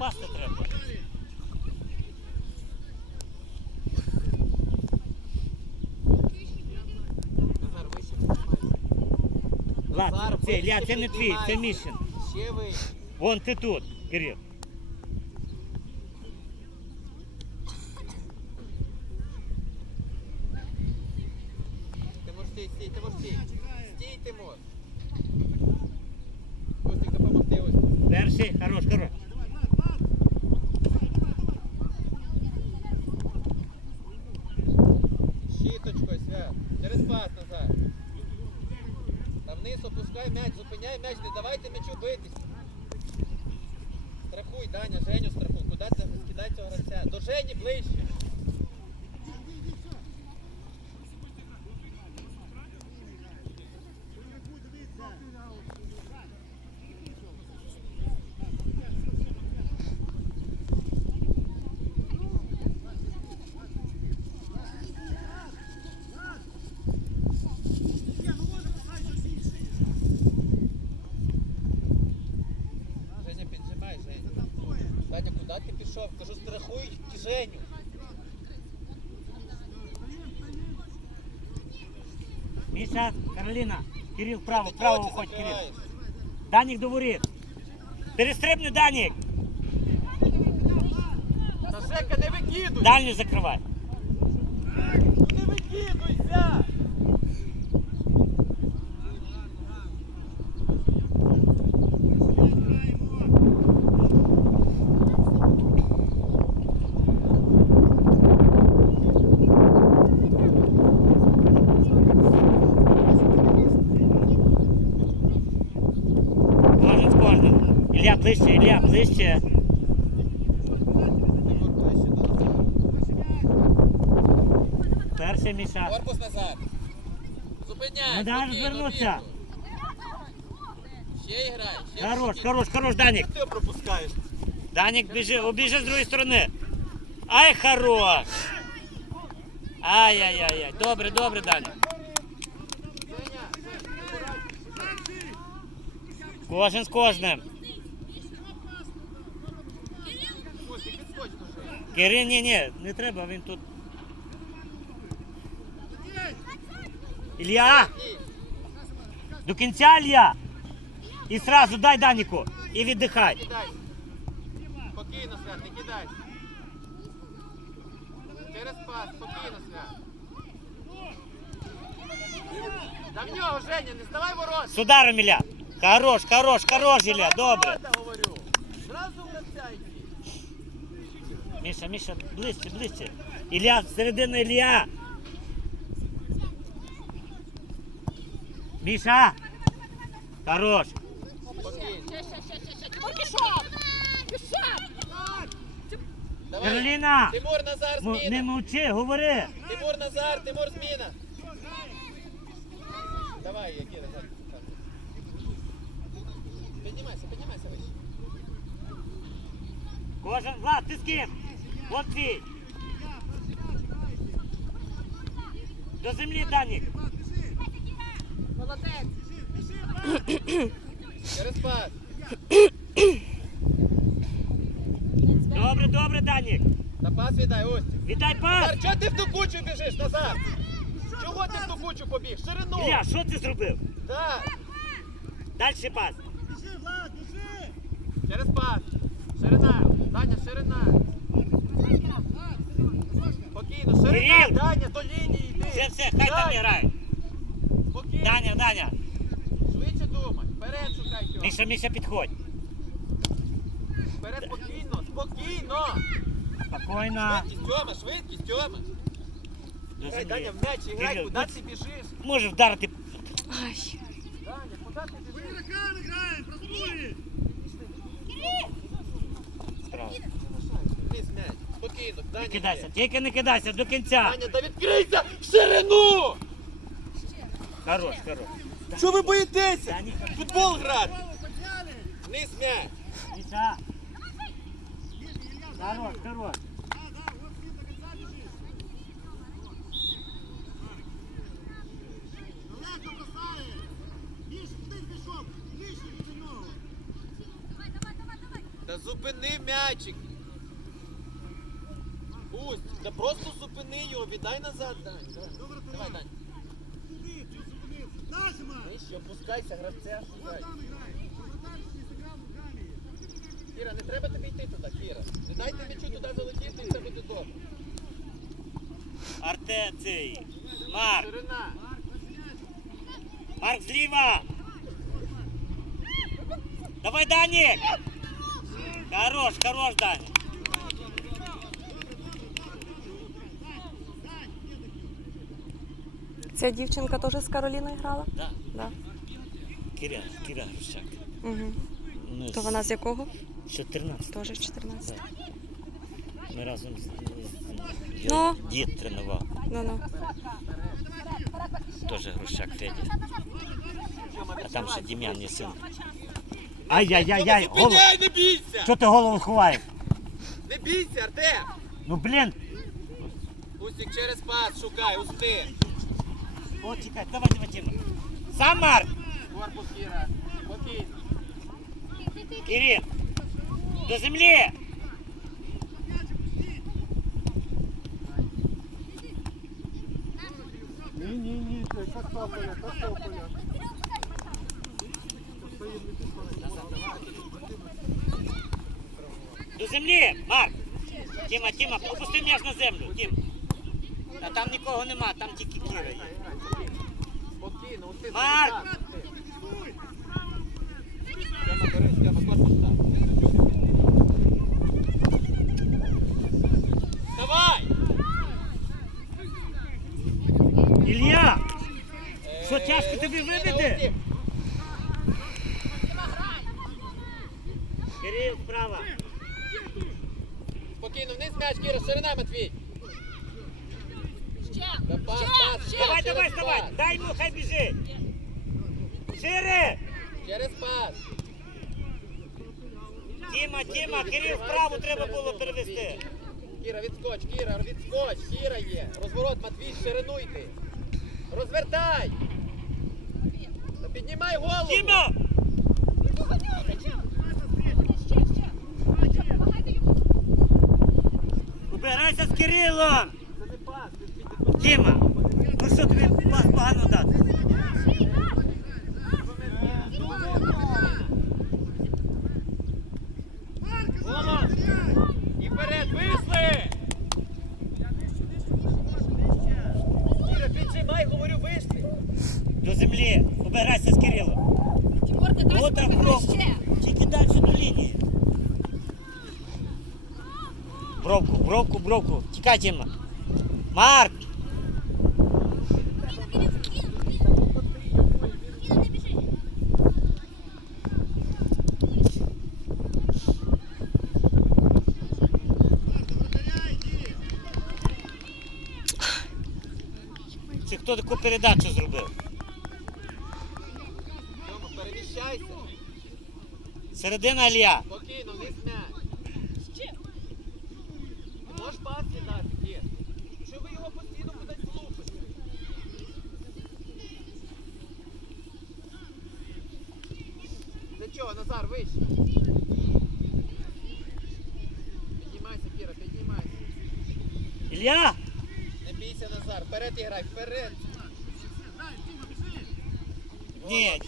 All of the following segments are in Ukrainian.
попасти треба. Ладно, це, вище це не твій, це. Мішин. Ще вище. Вон ти тут, Кирил. Тимур, стій, стій, Тимур, стій. Стій, Тимур. Костик, допомогти ось. Перший, хорош, хорош. Щіточкою, свят. Через пас, Назар. Там вниз м'яч, зупиняй м'яч, не давайте м'ячу битись. Страхуй, Даня, Женю страхуй. Куди це скидай цього гравця? До Жені ближче. куди ти пішов? Кажу, страхуй Женю. Міша, Кароліна. Кирил, вправо, Ти вправо очі уходь, Кирил. закриваєш. Данік до воріт. Перестрибни, Данік. Та Жека, не викидуй! Дальню закривай. Не викидуйся! Ближче, Ілля, ближче. Перший Міша. Корпус назад. Зупиняй. Не розвернутися. Віктор. Ще грай. Ще Хорош, ще. хорош, хорош, Данік. Ти пропускаєш. Данік, біжи, обіжи з другої сторони. Ай, хорош. Ай-яй-яй-яй. Добре, добре, Данік. Кожен з кожним. Костик, підскочь Кирил, ні, ні, не треба, він тут. Ілля, до кінця Ілля. І сразу дай Даніку. І віддихай. Спокійно, Свят, не кидай. Через пас, спокійно, Свят. Да в нього, Женя, не здавай ворот. З ударом Ілля. Хорош, хорош, хорош, Ілля, добре. Ворота, говорю. Зразу гравця йди. Міша, Міша, ближче, ближче. Ілля, середина Ілля. Міша. Хорош. Тимур пішов! Пішов! Кароліна. Тимур, Назар, М- Не зміна. мовчи, говори. Тимур, Назар, Тимур, зміна. Давай, які назад. Піднімайся, піднімайся вище. Кожен, Влад, ти з ким? Вон. До землі, Данік. Молодець! Через пас. Добре, добре, Данік. Та пас віддай, ось. Віддай пас. Чого ти в ту кучу біжиш, Назар? Чого ти в ту кучу побіг? Ширину. Ілля, що ти зробив? Так. Дальше пас. Біжи, Влад, біжи! Через пас. Ширина. Даня, ширина. Спокійно, ширина, Кирил. Даня, до лінії йди. Все, все, хай там Даня, грає. Спокійно. Даня, Даня. Швидше думай. Вперед шукай його. Міша, Міша, підходь. Вперед спокійно, спокійно. Спокійно. Швидкість, Тьома, швидкість, Тьома. До землі. Даня, в м'яч грай, Кирил, куди ну, ти біжиш? Може вдарити. Даня, куди ти біжиш? Справа. Вниз м'яч. Спокійно, Даня. Не кидайся, тільки не кидайся до кінця. Даня, та відкрийся в ширину! Хорош, хорош. Що ви боїтеся? Футбол грати. Вниз м'яч. Хорош, хорош. Та зуб зупини м'ячик. Да просто зупини його, віддай назад, Дань. Давай, Давай, Дань. Нижче, опускайся, гравця, шукай. Кіра, не треба тобі йти туди, Кіра. Не дайте м'ячу туди залетіти і все буде добре. Арте цей. Марк. Ширина. Марк зліва. Давай, Данік. Хорош, хорош, Данік. Ця дівчинка теж з Кароліною грала? Да. Да. Кіря, Кіря Грущак. Угу. Ми То вона з якого? 14. Теж з 14. Ми разом з, з, з Ну. дід тренував. Ну ну. Теж Грущак Федя. А там ще Дем'ян є син. Ай-яй-яй-яй, голову. Не бійся! Що ти голову ховаєш? Не бійся, Артем! Ну блін. Усік через пас шукай, усти. О, чекай, давай, давай, Тіма. Сам Марк. Корпус Кіра. Спокійно. Кирил. До землі. До землі, Марк. Тіма, Тіма, опусти м'яч на землю, Тім. А там нікого нема, там тільки Кіра є. Марк! Давай! Ілля! Що, тяжко тобі вибити? Кирил, справа. Спокійно, вниз м'яч, Кіра, ширина, Матвій. Да пас, пас, Давай, давай, давай, дай йому, хай біжить. Шире! Через пас. Тіма, Тіма, Кирил вправо треба було перевести. Кіра, відскоч, Кіра, відскоч, Кіра є. Розворот, Матвій, ширину йди. Розвертай! Та піднімай голову! Тіма! Убирайся з Кирилом! Тіма! Ну що тобі пас погано дати? До землі! Убирайся з Кирилом! Тимурка, дай От так себе бровку! Тільки далі до лінії! Бровку, бровку, бровку! Тікай! Марк! Це хто таку передачу зробив? Переміщайся. Середина Ілля. Спокійно, м'яч. Ще! Ти можеш пас дати, Кір? Що ви його постійно кудись лупите? Для чого, Назар, вище? Піднімайся, Кіра, піднімайся. Ілля! Не бійся, Назар, вперед іграй, вперед. Ні.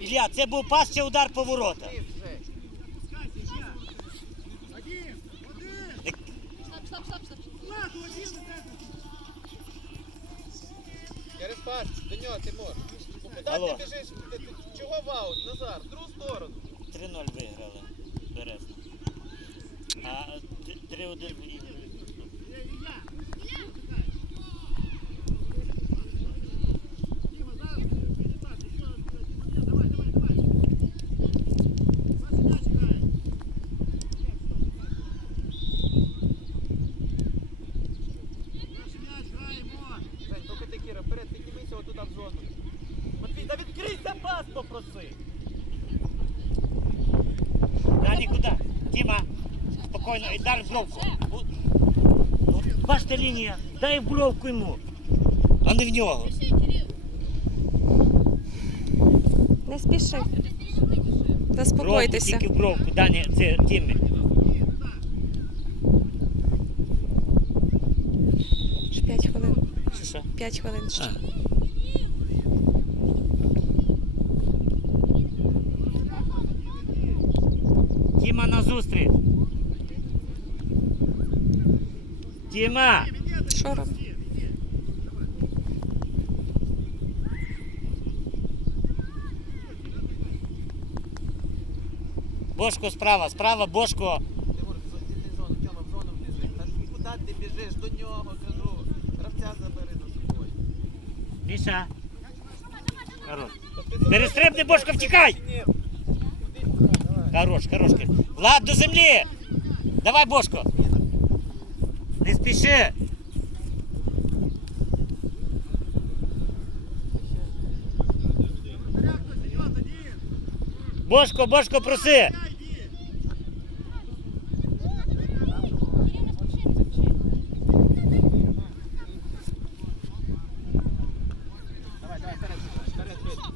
Ілля, це був пас чи удар по ворота. Стоп, стоп, стоп, стоп! Через пас, до нього Тимур. Куди Алло. ти біжиш? Чого в аут, Назар? В другу сторону. 3-0 виграли. Березно. А 3-1 виграли. спокійно і дай бровку. Бачите лінія, дай бровку йому, а не в нього. Не спіши. Заспокойтеся. Бровку, тільки бровку, Дані, це Тімі. П'ять хвилин. П'ять хвилин ще. А. Діма на зустріч. Тіма! Що робить? Бошко справа, справа, Бошко. Куди ти біжиш? До нього, кажу. Гравця забери за собою. Міша. Хорош. Перестрибни, Бошко, втікай! Хорош, хорош. Влад, до землі! Давай, Бошко. Не спіши. Бошко, Бошко, проси.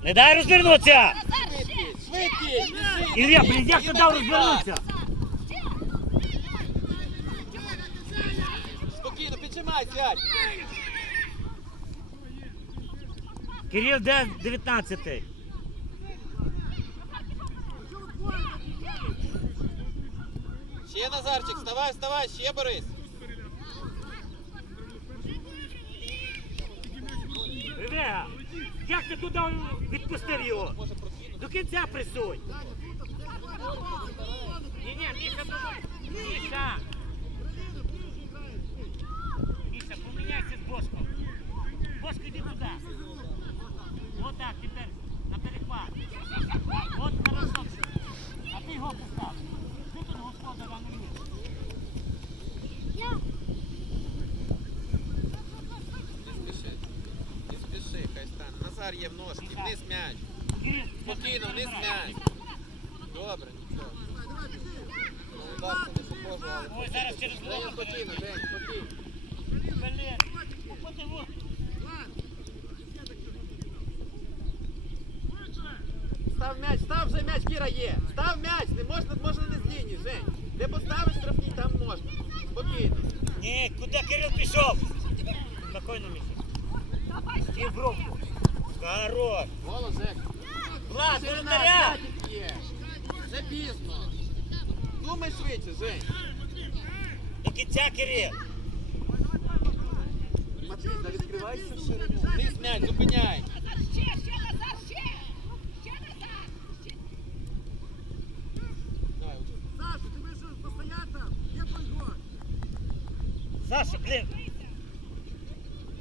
Не дай розвернутися. Ілля, блін, як ти дав розвернутися? Кирил, де 19-й? Ще Назарчик, вставай, вставай, ще Борис. Ревега, як ти туди відпустив його? До кінця присунь. Ні, ні, Міша, давай. Міша. Міша, поміняйся з Бошком. Бошко, йди туди. Вот так, тепер на перехват. От хорошо. А ти його постав. Ти тут господар, а не мені. Не спіши. Не спіши, хай стане. Назар є в ножки, вниз м'яч. Спокійно, вниз м'яч. Добре, нічого. Удар це не похоже, але... Ой, зараз через Жень, голову. спокійно, Жень, спокійно. Блін, ну подиво. Став м'яч, став вже м'яч, Кіра є. Став м'яч, не можна, можна не з лінії, Жень. Де поставиш штрафні, там можна. Спокійно. Ні, куди Кирил пішов? Спокійно, Міша. І в руку. Хорош. Голос, Зек. Влад, воротаря! Вже пізно. Думай швидше, Жень. До кінця, Кирил. Матвій, да відкривайся в ширину. Вниз зупиняй. Ще, ще назад, ще! Ще назад! Ще. Давай, уже. Саша, ти вийшов постояти там, є пройгон. Саша, блін.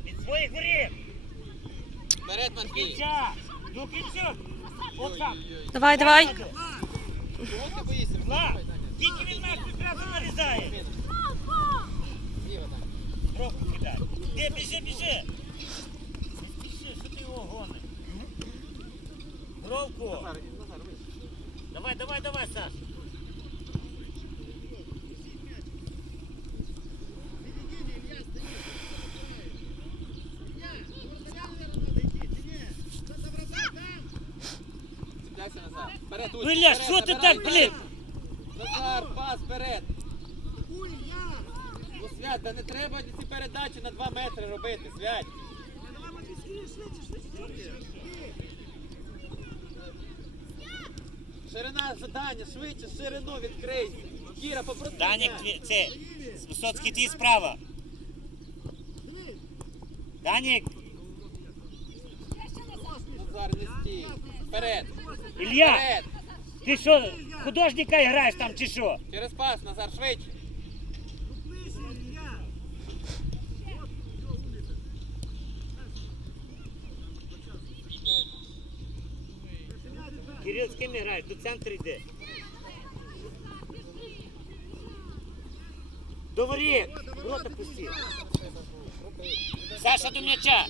Від своїх воріт. Вперед, До Матвій. Кінця. До кінця. Отак. Давай, давай. Чого ти боїшся? Влад, тільки він нас одразу нарізає. Руку кидай. Де, біжи, біжи. Спіши, що ти його гониш? Бровку. Давай, давай, давай, Саш. Цепляйся, Назар. Вперед, Усь, Бля, що ти так, блін? Назар, пас вперед. Ну, Свят, та не треба ці передачі на 2 метри робити, Свят. Ширина задання, швидше, ширину відкрийся. Кіра, попроси. Данік, це, Висоцький твій справа. Данік, Назар, не стій. Вперед. Ілля, Вперед. ти що, художника граєш там чи що? Через пас, Назар, швидше. Кирил, з ким граєш? До центру йде. До воріт. Рота пусти. Саша до м'яча.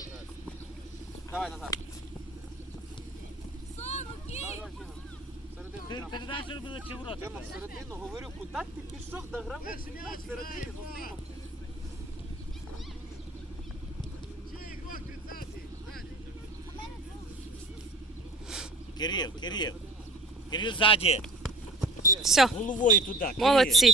Давай, Назар. Давай, давай, Діма. Середину, Ти знаєш, що робили чи в рот? Тьома, середину говорю, куди ти пішов, м'яч всередині, зустрів. Ще ігрок 30-й. Кирил, Кирил. Кирил ззаді. Все, Головою туди. Кирил. Молодці.